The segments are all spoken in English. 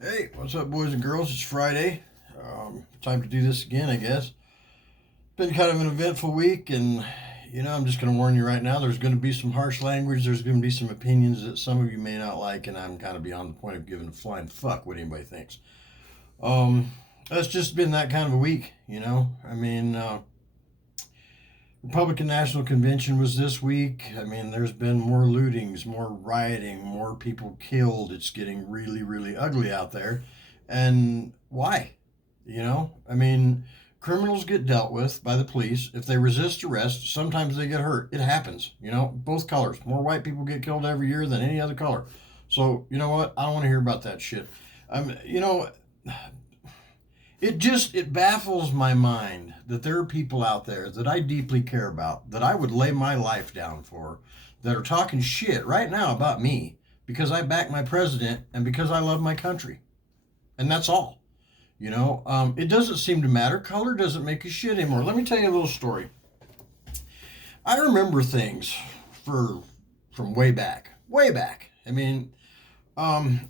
Hey, what's up, boys and girls? It's Friday. Time to do this again, I guess. Been kind of an eventful week, and I'm just going to warn you right now. There's going to be some harsh language. There's going to be some opinions that some of you may not like, and I'm kind of beyond the point of giving a flying fuck what anybody thinks. Um, that's just been that kind of a week. Republican National Convention was this week. I mean, there's been more lootings, more rioting, more people killed. It's getting really, really ugly out there. And why? Criminals get dealt with by the police. If they resist arrest, sometimes they get hurt. It happens, both colors. More white people get killed every year than any other color. So, you know what? I don't want to hear about that shit. Um, you know, it baffles my mind that there are people out there that I deeply care about, that I would lay my life down for, that are talking shit right now about me because I back my president and because I love my country. And that's all. It doesn't seem to matter. Color doesn't make a shit anymore. Let me tell you a little story. I remember things for from way back, way back. I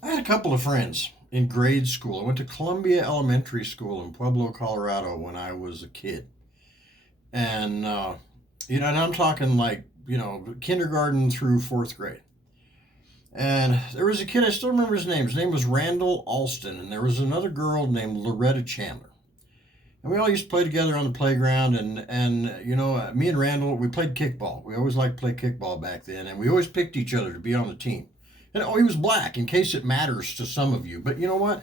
had a couple of friends in grade school. I went to Columbia Elementary School in Pueblo, Colorado when I was a kid. And I'm talking like, kindergarten through fourth grade. And there was a kid, I still remember his name. His name was Randall Alston. And there was another girl named Loretta Chandler. And we all used to play together on the playground. And me and Randall, we played kickball. We always liked to play kickball back then. And we always picked each other to be on the team. And he was black, in case it matters to some of you. But you know what?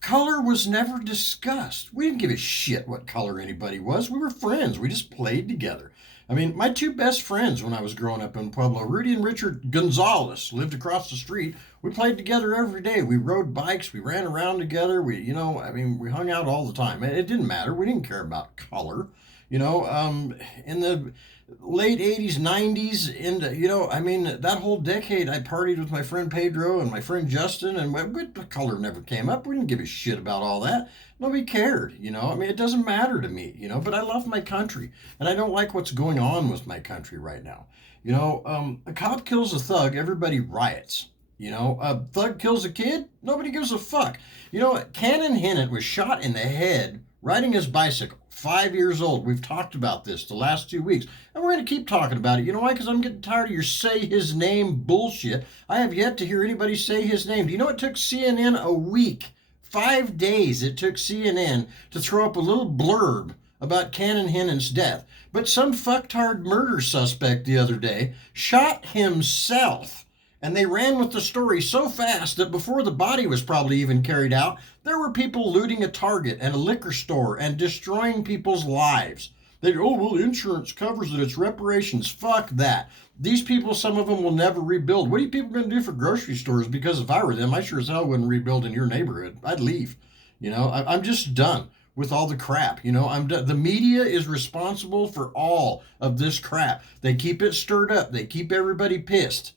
Color was never discussed. We didn't give a shit what color anybody was. We were friends. We just played together. I mean, my two best friends when I was growing up in Pueblo, Rudy and Richard Gonzalez, lived across the street. We played together every day. We rode bikes. We ran around together. We hung out all the time. It didn't matter. We didn't care about color. In the late 80s, 90s, that whole decade, I partied with my friend Pedro and my friend Justin, and the color never came up. We didn't give a shit about all that. Nobody cared. It doesn't matter to me, but I love my country, and I don't like what's going on with my country right now. A cop kills a thug, everybody riots. A thug kills a kid, nobody gives a fuck. Cannon Hinnant was shot in the head riding his bicycle, 5 years old. We've talked about this the last 2 weeks, and we're going to keep talking about it. You know why? Because I'm getting tired of your say his name bullshit. I have yet to hear anybody say his name. Do you know it took CNN a week, 5 days it took CNN to throw up a little blurb about Cannon Hinnant's death? But some fucktard murder suspect the other day shot himself. And they ran with the story so fast that before the body was probably even carried out, there were people looting a Target and a liquor store and destroying people's lives. They go, oh, well, insurance covers it. It's reparations. Fuck that. These people, some of them will never rebuild. What are you people going to do for grocery stores? Because if I were them, I sure as hell wouldn't rebuild in your neighborhood. I'd leave. I'm just done with all the crap. I'm done. The media is responsible for all of this crap. They keep it stirred up. They keep everybody pissed.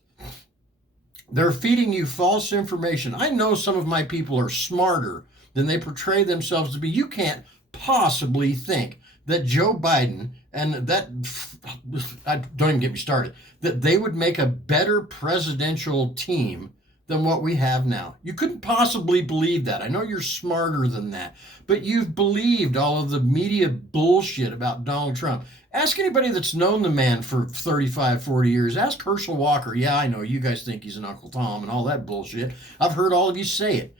They're feeding you false information. I know some of my people are smarter than they portray themselves to be. You can't possibly think that Joe Biden and don't even get me started, that they would make a better presidential team than what we have now. You couldn't possibly believe that. I know you're smarter than that, but you've believed all of the media bullshit about Donald Trump. Ask anybody that's known the man for 35, 40 years. Ask Herschel Walker. Yeah, I know you guys think he's an Uncle Tom and all that bullshit. I've heard all of you say it.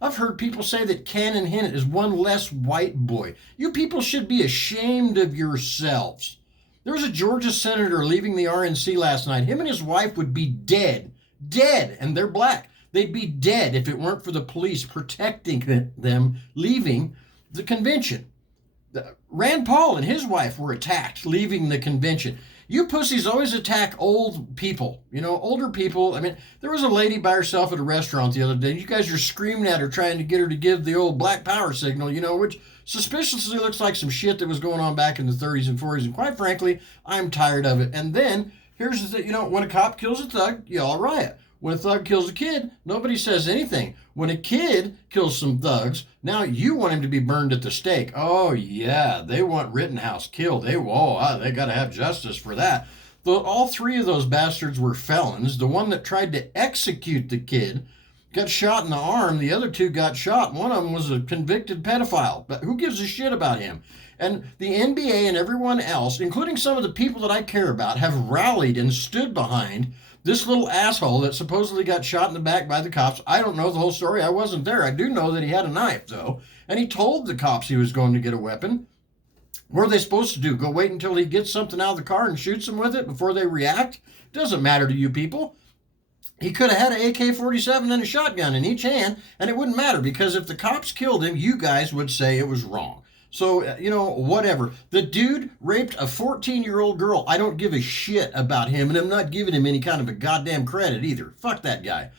I've heard people say that Cannon Hinnant is one less white boy. You people should be ashamed of yourselves. There was a Georgia senator leaving the RNC last night. Him and his wife would be dead. Dead. And they're black. They'd be dead if it weren't for the police protecting them leaving the convention. Rand Paul and his wife were attacked leaving the convention. You pussies always attack old people, older people. There was a lady by herself at a restaurant the other day. You guys are screaming at her, trying to get her to give the old black power signal, which suspiciously looks like some shit that was going on back in the 30s and 40s. And quite frankly, I'm tired of it. And then here's the thing, when a cop kills a thug, y'all riot. When a thug kills a kid, nobody says anything. When a kid kills some thugs, now you want him to be burned at the stake. Oh, yeah, they want Rittenhouse killed. They got to have justice for that. All three of those bastards were felons. The one that tried to execute the kid got shot in the arm. The other two got shot. One of them was a convicted pedophile. But who gives a shit about him? And the NBA and everyone else, including some of the people that I care about, have rallied and stood behind this little asshole that supposedly got shot in the back by the cops. I don't know the whole story. I wasn't there. I do know that he had a knife, though. And he told the cops he was going to get a weapon. What are they supposed to do? Go wait until he gets something out of the car and shoots them with it before they react? Doesn't matter to you people. He could have had an AK-47 and a shotgun in each hand, and it wouldn't matter, because if the cops killed him, you guys would say it was wrong. So, whatever. The dude raped a 14-year-old girl. I don't give a shit about him, and I'm not giving him any kind of a goddamn credit either. Fuck that guy.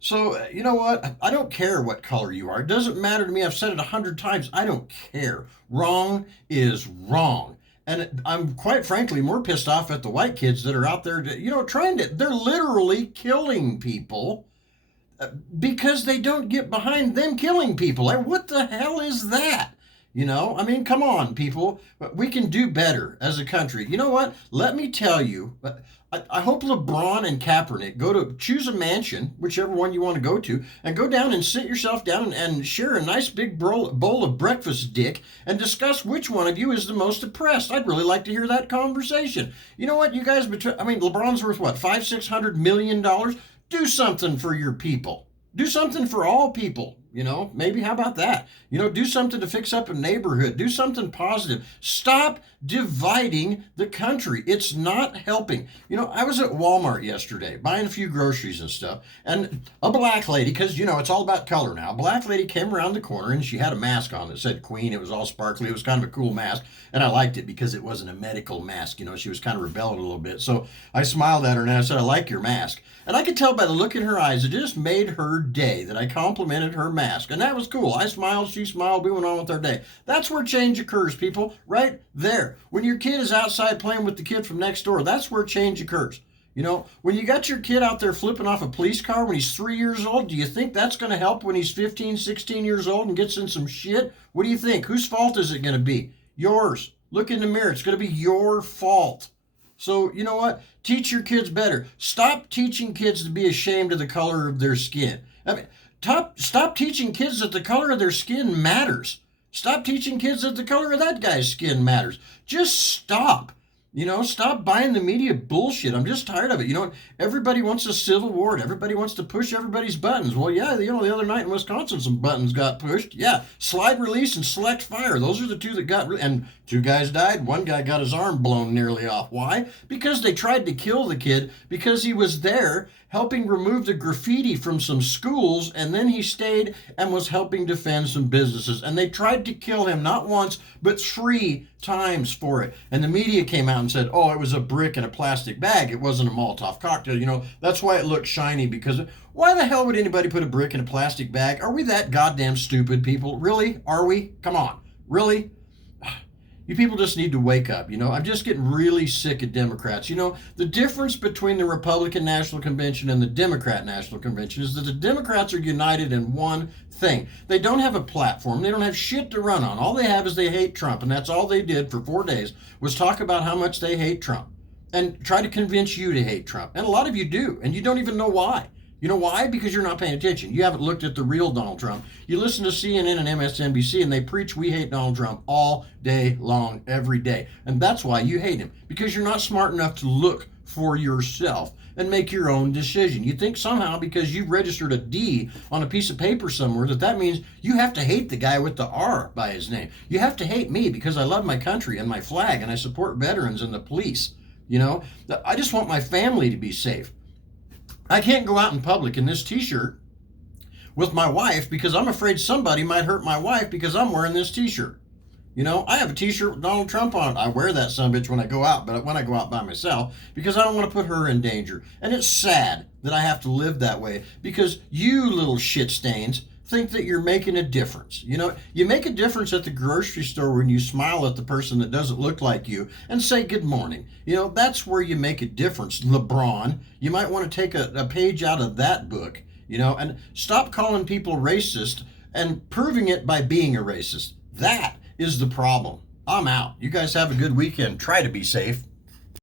So, you know what? I don't care what color you are. It doesn't matter to me. I've said it 100 times. I don't care. Wrong is wrong. And I'm quite frankly more pissed off at the white kids that are out there, they're literally killing people because they don't get behind them killing people. Like, what the hell is that? Come on, people. We can do better as a country. You know what? Let me tell you, I hope LeBron and Kaepernick choose a mansion, whichever one you want to go to, and go down and sit yourself down and share a nice big bowl of breakfast, dick, and discuss which one of you is the most oppressed. I'd really like to hear that conversation. You know what? You guys, LeBron's worth what, $500-600 million? Do something for your people. Do something for all people. Maybe how about that? Do something to fix up a neighborhood. Do something positive. Stop dividing the country. It's not helping. I was at Walmart yesterday buying a few groceries and stuff, and a black lady, because, it's all about color now. A black lady came around the corner, and she had a mask on that said Queen. It was all sparkly. It was kind of a cool mask, and I liked it because it wasn't a medical mask. She was kind of rebelling a little bit. So I smiled at her, and I said, I like your mask. And I could tell by the look in her eyes, it just made her day that I complimented her mask. And that was cool. I smiled, she smiled, we went on with our day. That's where change occurs, people. Right there. When your kid is outside playing with the kid from next door, that's where change occurs. When you got your kid out there flipping off a police car when he's 3 years old, do you think that's going to help when he's 15, 16 years old and gets in some shit? What do you think? Whose fault is it going to be? Yours. Look in the mirror. It's going to be your fault. So, you know what? Teach your kids better. Stop teaching kids to be ashamed of the color of their skin. Stop teaching kids that the color of their skin matters. Stop teaching kids that the color of that guy's skin matters. Just stop. Stop buying the media bullshit. I'm just tired of it. Everybody wants a civil war and everybody wants to push everybody's buttons. Well, yeah, the other night in Wisconsin, some buttons got pushed. Yeah, slide release and select fire. Those are the two that got, and 2 guys died. 1 guy got his arm blown nearly off. Why? Because they tried to kill the kid because he was there helping remove the graffiti from some schools, and then he stayed and was helping defend some businesses. And they tried to kill him not once, but 3 times for it. And the media came out and said, oh, it was a brick in a plastic bag. It wasn't a Molotov cocktail. That's why it looked shiny, because why the hell would anybody put a brick in a plastic bag? Are we that goddamn stupid, people? Really? Are we? Come on. Really? You people just need to wake up. I'm just getting really sick of Democrats. The difference between the Republican National Convention and the Democrat National Convention is that the Democrats are united in one thing. They don't have a platform. They don't have shit to run on. All they have is they hate Trump, and that's all they did for 4 days was talk about how much they hate Trump and try to convince you to hate Trump. And a lot of you do, and you don't even know why. You know why? Because you're not paying attention. You haven't looked at the real Donald Trump. You listen to CNN and MSNBC, and they preach we hate Donald Trump all day long, every day. And that's why you hate him, because you're not smart enough to look for yourself and make your own decision. You think somehow because you've registered a D on a piece of paper somewhere that means you have to hate the guy with the R by his name. You have to hate me because I love my country and my flag and I support veterans and the police. I just want my family to be safe. I can't go out in public in this t-shirt with my wife because I'm afraid somebody might hurt my wife because I'm wearing this t-shirt. I have a t-shirt with Donald Trump on it. I wear that sumbitch when I go out, but when I go out by myself, because I don't want to put her in danger. And it's sad that I have to live that way because you little shit stains think that you're making a difference. You make a difference at the grocery store when you smile at the person that doesn't look like you and say good morning. That's where you make a difference, LeBron. You might want to take a page out of that book, and stop calling people racist and proving it by being a racist. That is the problem. I'm out. You guys have a good weekend. Try to be safe.